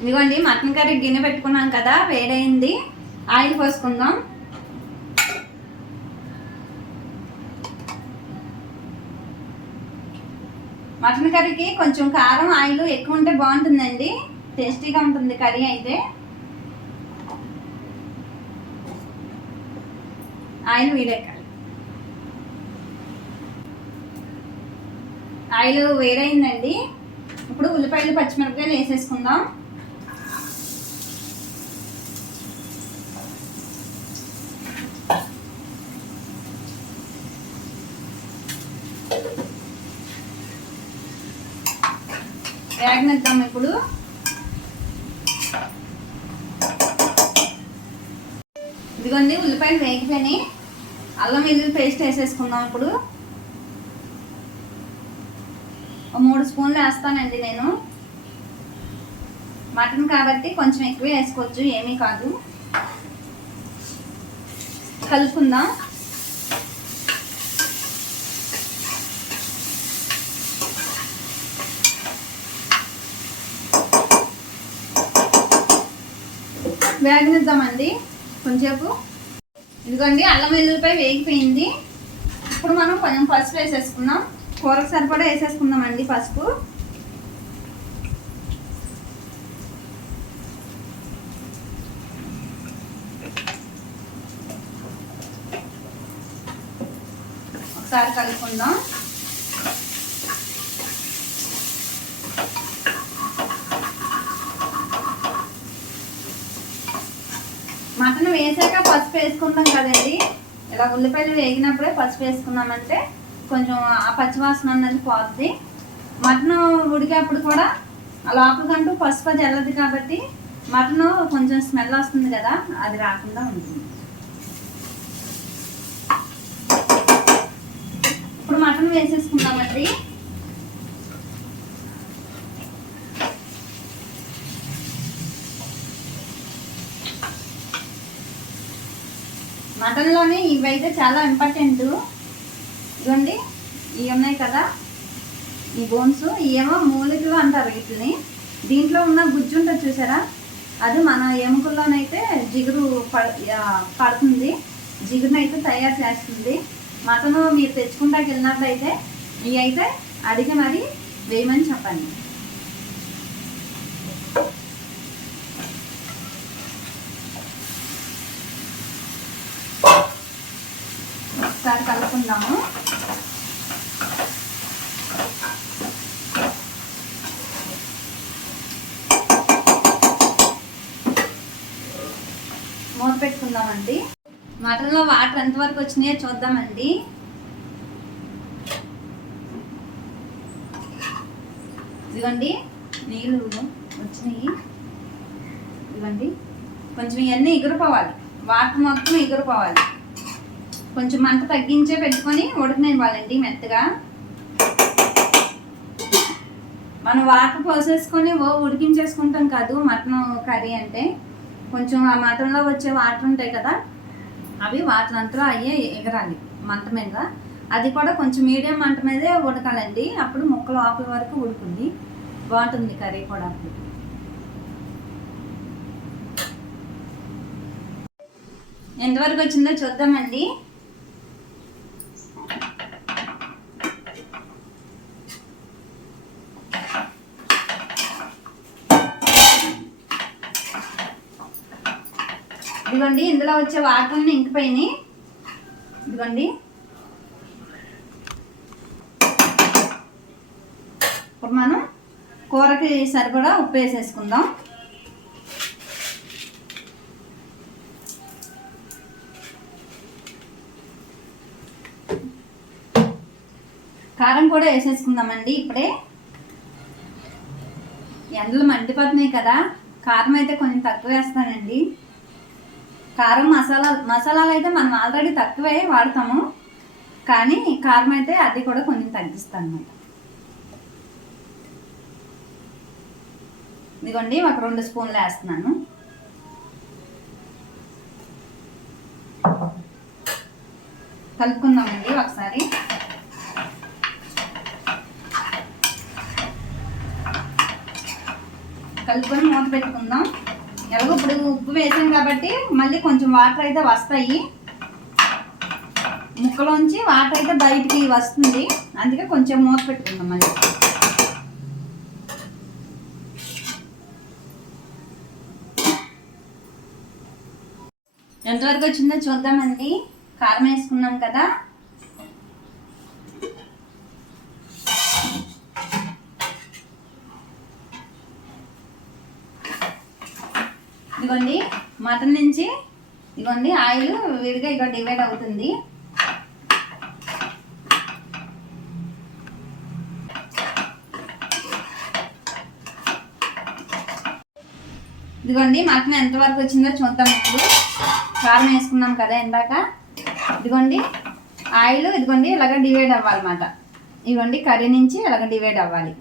ఇదిగోండి mutton curry గిన్నె పెట్టుకున్నాం కదా వేడైంది. ఆయిల్ పోసుకుందాం. మటన్ కర్రీకి కొంచెం కారం ఆయిల్ ఎక్కువ ఉంటే బాగుంటుందండి. టేస్టీగా ఉంటుంది కర్రీ అయితే. ఆయిల్ వీడెక్కాలి. ఆయిల్ వేడైందండి. ఇప్పుడు ఉల్లిపాయలు పచ్చిమిరపకాయలు వేసేసుకుందాం. వేగనిద్దాం ఇప్పుడు. ఇదిగోండి ఉల్లిపాయలు వేగిపోయినాయి. అల్లం వెల్లుల్లి పేస్ట్ వేసేసుకుందాం ఇప్పుడు. మూడు స్పూన్లు వేస్తానండి నేను. మటన్ కాబట్టి కొంచెం ఎక్కువ వేసుకోవచ్చు ఏమీ కాదు. కలుపుకుందాం. వేగనిద్దామండి. కొంచెంసేపు. ఇదిగోండి అల్లం వెల్లుల్లిపై వేగిపోయింది. ఇప్పుడు మనం కొంచెం పసుపు వేసేసుకుందాం. కూరకు సరిపడా వేసేసుకుందామండి పసుపు. ఒకసారి కలుపుకుందాం మటన్ వేసాక పసుపు వేసుకుంటాం కదండి. ఇలా ఉల్లిపాయలు వేగినప్పుడే పసుపు వేసుకున్నామంటే కొంచెం ఆ పచ్చివాసన అన్నది పోతుంది మటన్ ఉడికేప్పుడు కూడా ఆ లోపలికంటూ పసుపు అది వెళ్ళదు కాబట్టి మటన్ కొంచెం స్మెల్ వస్తుంది కదా అది రాకుండా ఉంటుంది. ఇప్పుడు మటన్ వేసేసుకుందామండి. మటన్లోనే ఇవైతే చాలా ఇంపార్టెంట్. ఇవ్వండి ఇవి ఉన్నాయి కదా. ఈ బోన్స్ ఏమో మూలికలు అంటారు వీటిని. దీంట్లో ఉన్న గుజ్జు ఉంటుంది చూసారా? అది మన ఎముకల్లోనైతే జిగురు పడుతుంది. జిగురునైతే తయారు చేస్తుంది. మటన్ మీరు తెచ్చుకుంటాకి వెళ్ళినట్లయితే ఇవి అయితే అడిగి మరి వేయమని చెప్పండి. ఒకసారి కలుపుకుందాము. మూత పెట్టుకుందామండి. మటన్లో వాటర్ ఎంతవరకు వచ్చినాయో చూద్దామండి. ఇదిగోండి నీళ్ళు వచ్చినాయి. ఇదిగోండి కొంచెం ఇవన్నీ ఎగిరిపోవాలి వాటర్ మొత్తం ఎగిరిపోవాలి కొంచెం మంట తగ్గించే పెట్టుకొని ఉడకనివ్వాలండి మెత్తగా. మనం వాటర్ పోసేసుకొని ఓ ఉడికించేసుకుంటాం కాదు మటన్ కర్రీ అంటే. కొంచెం ఆ మటన్లో వచ్చే వాటర్ ఉంటాయి కదా అవి వాటర్ అంతా అయ్యే ఎగరాలి మంట మీద. అది కూడా కొంచెం మీడియం మంట మీదే ఉడకాలండి. అప్పుడు ముక్కలు ఆకుల వరకు ఉడుకుంది. బాగుంటుంది కర్రీ కూడా అప్పుడు. ఎంతవరకు వచ్చిందో చూద్దామండి. ఇదిగోండి ఇందులో వచ్చే వాటర్ని ఇంకిపోయినాయి ఇదిగోండి. ఇప్పుడు మనం కూరకి సరిపడా ఉప్పు వేసేసుకుందాం. కారం కూడా వేసేసుకుందామండి ఇప్పుడే. ఎండలు మండిపోతున్నాయి కదా కారం అయితే కొంచెం తక్కువ వేస్తానండి. కారం మసాలా మసాలాలు అయితే మనం ఆల్రెడీ తక్కువే వాడతాము. కానీ కారం అయితే అది కూడా కొంచెం తగ్గిస్తాను అనమాట ఇదిగోండి ఒక రెండు స్పూన్లు వేస్తున్నాను. కలుపుకుందామండి ఒకసారి. కలుపుకొని మూత పెట్టుకుందాం. ఎలాగో ఇప్పుడు ఉప్పు వేసాం కాబట్టి మళ్ళీ కొంచెం వాటర్ అయితే వస్తాయి. ముక్కలోంచి వాటర్ అయితే బయటికి వస్తుంది. అందుకే కొంచెం మూత పెట్టుకుందాం మళ్ళీ. ఎంతవరకు వచ్చిందో చూద్దామండి. కారం వేసుకున్నాం కదా. ఇదిగోండి మటన్ నుంచి ఇదిగోండి ఆయిల్ విడిగా ఇక్కడ డివైడ్ అవుతుంది. ఇదిగోండి మటన్ ఎంతవరకు వచ్చిందో చూద్దాం ఇప్పుడు. కారం వేసుకున్నాం కదా ఇందాక. ఇదిగోండి ఆయిల్ ఇదిగోండి ఇలాగ డివైడ్ అవ్వాలన్నమాట. ఇదిగోండి కర్రీ నుంచి ఇలాగ డివైడ్ అవ్వాలి.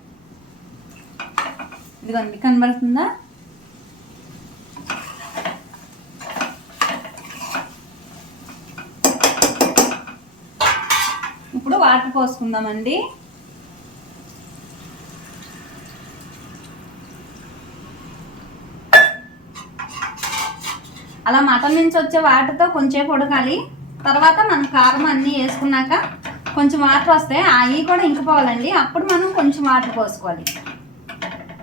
ఇదిగోండి కనబడుతుందా? ఇప్పుడు వాటర్ పోసుకుందామండి. అలా మటన్ నుంచి వచ్చే వాటర్తో కొంచెంసేపు ఉడకాలి తర్వాత మనం కారం అన్నీ వేసుకున్నాక కొంచెం వాటర్ వస్తే అవి కూడా ఇంకిపోవాలండి. అప్పుడు మనం కొంచెం వాటర్ పోసుకోవాలి.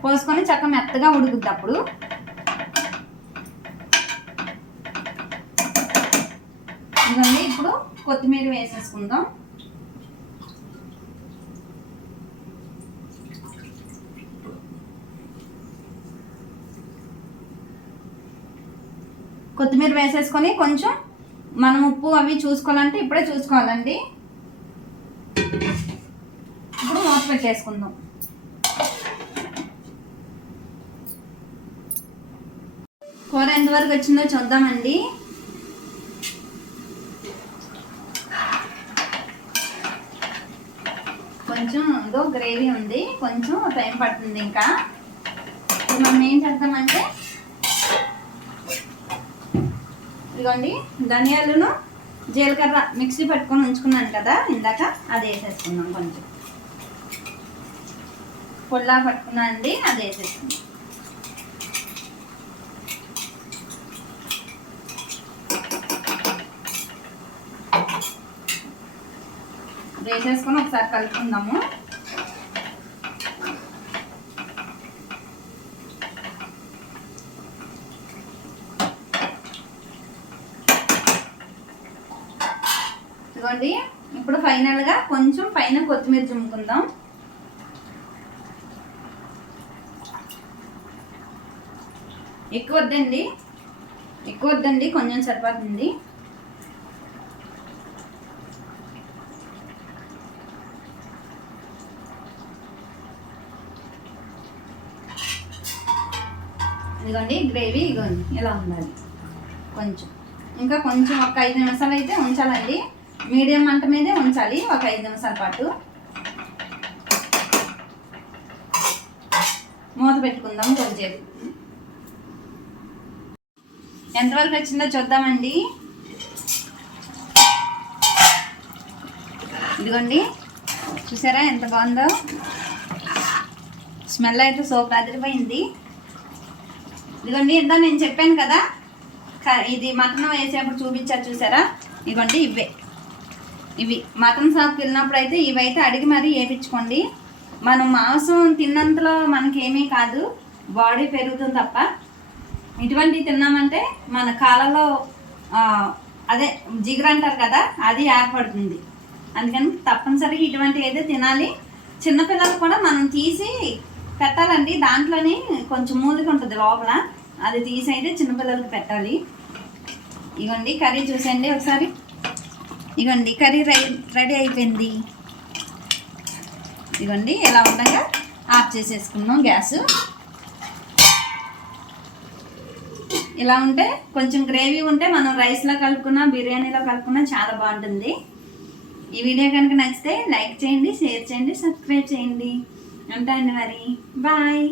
పోసుకొని చక్క మెత్తగా ఉడుకుద్ది అప్పుడు. ఇవన్నీ ఇప్పుడు కొత్తిమీర వేసేసుకుందాం. కొత్తిమీర వేసేసుకొని కొంచెం మనం ఉప్పు అవి చూసుకోవాలంటే ఇప్పుడే చూసుకోవాలండి. ఇప్పుడు మూత పెట్టేసుకుందాం. కూర ఎంతవరకు వచ్చిందో చూద్దామండి. కొంచెం ఇదో గ్రేవీ ఉంది. కొంచెం టైం పడుతుంది ఇంకా. ఇప్పుడు మనం ఏం చేద్దామంటే ఇదిగోండి ధనియాలను జీలకర్ర మిక్సీ పట్టుకొని ఉంచుకున్నాను కదా ఇందాక అది వేసేసుకుందాం కొంచెం. పొల్లా పట్టుకున్నాను అండి అది వేసేసుకున్నాం వేసేసుకొని ఒకసారి కలుపుకుందాము. ఇదిగోండి ఇప్పుడు ఫైనల్గా కొంచెం పైన కొత్తిమీర చుమ్ముకుందాం ఎక్కువ వద్దండి ఎక్కువ వద్దండి కొంచెం సరిపోతుంది. ఇదిగోండి గ్రేవీ ఇదిగోండి ఇలా ఉండాలి? కొంచెం. ఇంకా కొంచెం ఒక ఐదు నిమిషాలు అయితే ఉంచాలండి. మీడియం మంట మీదే ఉంచాలి. ఒక ఐదు నిమిషాల పాటు. మూత పెట్టుకుందాం కొంచెంసేపు ఎంతవరకు వచ్చిందో చూద్దామండి. ఇదిగోండి. చూసారా ఎంత బాగుందో? స్మెల్ అయితే సోప్ అదిరిపోయింది. ఇదిగోండి ఇందా నేను చెప్పాను కదా ఇది మటన్ వేసేప్పుడు చూపించారు చూసారా? ఇదిగోండి ఇవే. ఇవి మటన్ షాప్కి వెళ్ళినప్పుడు అయితే ఇవైతే అడిగి మరీ వేయించుకోండి మనం మాంసం తిన్నంతలో మనకేమీ కాదు బాడీ పెరుగుతుంది తప్ప. ఇటువంటివి తిన్నామంటే మన కాలలో అదే జిగురు అంటారు కదా అది ఏర్పడుతుంది. అందుకని తప్పనిసరిగా ఇటువంటివి అయితే తినాలి. చిన్నపిల్లలు కూడా మనం తీసి పెట్టాలండి. దాంట్లోని కొంచెం మూలిక ఉంటుంది లోపల. అది తీసి అయితే చిన్నపిల్లలకి పెట్టాలి. ఇవ్వండి కర్రీ చూసేయండి ఒకసారి. ఇగోండి కర్రీ రై రెడీ అయిపోయింది. ఇగోండి ఎలా ఉండగా ఆఫ్ చేసేసుకున్నాం గ్యాస్. ఇలా ఉంటే కొంచెం గ్రేవీ ఉంటే మనం రైస్లో కలుపుకున్నా బిర్యానీలో కలుపుకున్నా చాలా బాగుంటుంది. ఈ వీడియో కనుక నచ్చితే లైక్ చేయండి షేర్ చేయండి సబ్స్క్రైబ్ చేయండి. ఉంటాయండి మరి. బాయ్.